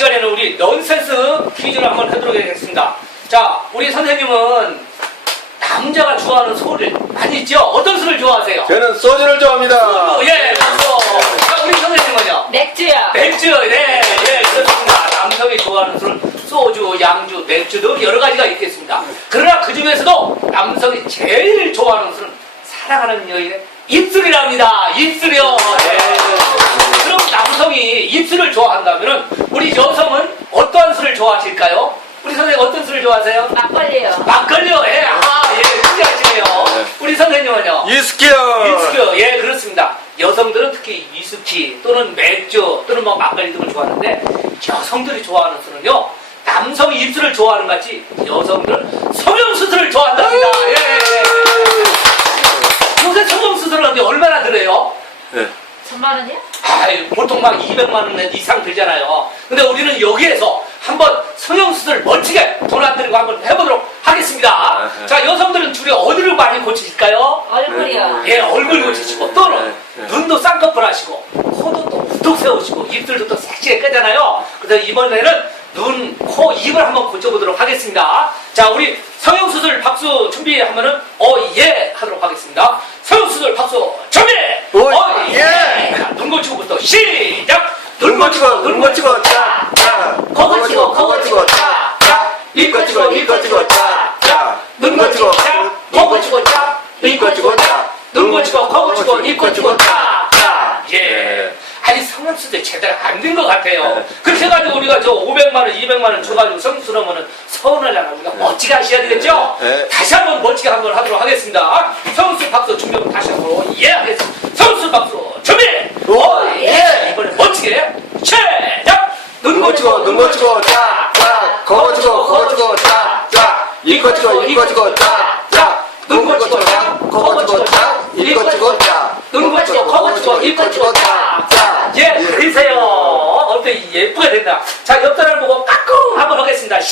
시간에는 우리 넌센스 퀴즈를 한번 해보도록 하겠습니다. 자, 우리 선생님은 남자가 좋아하는 소를 많이 있죠? 어떤 소를 좋아하세요? 저는 소주를 좋아합니다. 어, 예, 박수. 자, 우리 선생님은요? 맥주야. 맥주, 네, 예, 그렇습니다. 남성이 좋아하는 술은 소주, 양주, 맥주 등 여러 가지가 있겠습니다. 그러나 그 중에서도 남성이 제일 좋아하는 술은 사랑하는 여인의 입술이랍니다. 입술이요. 네. 입술을 좋아한다면 우리 여성은 어떠한 술을 좋아하실까요? 우리 선생님 어떤 술을 좋아하세요? 막걸리요. 막걸리요. 예, 아, 예, 특이하시네요. 우리 선생님은요? 이스키요. 위스키요. 예, 그렇습니다. 여성들은 특히 위스키 또는 맥주 또는 뭐 막걸리 등을 좋아하는데 여성들이 좋아하는 술은요. 남성이 입술을 좋아하는 것 같이 여성들은 성형수술을 좋아한답니다. 예, 예, 예. 요새 성형수술을 하는데 얼마나 들어요? 네. 천만 원이야? 보통 막 200만 원 이상 들잖아요. 근데 우리는 여기에서 한번 성형수술 멋지게 돈 안 들이고 한번 해보도록 하겠습니다. 아하. 자, 여성들은 주로 어디를 많이 고치실까요? 얼굴이요. 예, 얼굴 고치시고 또는 네, 네. 눈도 쌍꺼풀 하시고 코도 또 우뚝 세우시고 입술도 또 섹시하게 끄잖아요. 그래서 이번에는 눈, 코, 입을 한번 고쳐보도록 하겠습니다. 자, 우리 성형수술 박수 준비하면은 어예 하도록 하겠습니다. 성형수술 박수 준비. 오, 예. 자, 눈 고치고부터 시작. 눈 거치고, 눈 거치고, 짜, 짜. 코 고치고, 코 고치고, 짜, 짜. 입 거치고, 입 거치고, 짜, 짜. 눈 고치고, 짜, 코 고치고, 짜, 입 거치고, 짜. 눈 고치고, 코 고치고, 입 거치고, 짜, 짜. 예. 아니, 성형수술 제대로 안 된 것 같아요. 그렇게 해가지고 우리가 저 500만 원, 200만 원 줘가지고 성형수술 하면은 서운하려면 우리가 멋지게 하셔야 되겠죠? 네. 다시 한번 멋지게 한번 하도록 하겠습니다. 성형수술 박수 준비하면 다시 한번 예 하겠습니다. 성형수술 박수 준비! 오, 예! 이번에 멋지게 시작! 눈 거치고, 눈 거치고, 짜, 짜. 코 거치고, 코 거치고, 짜, 짜. 입 거치고, 입 거치고, 짜, 짜. 눈 거치고, 짜, 코 거치고, 짜. 입 거치고, 짜. 눈 거치고, 코 거치고, 입 거치고, 짜, 짜. 예, 그러세요. 어때, 예쁘게 된다. 자, 옆 사람을 보고 까꿍 한번 하겠습니다. 까꿍!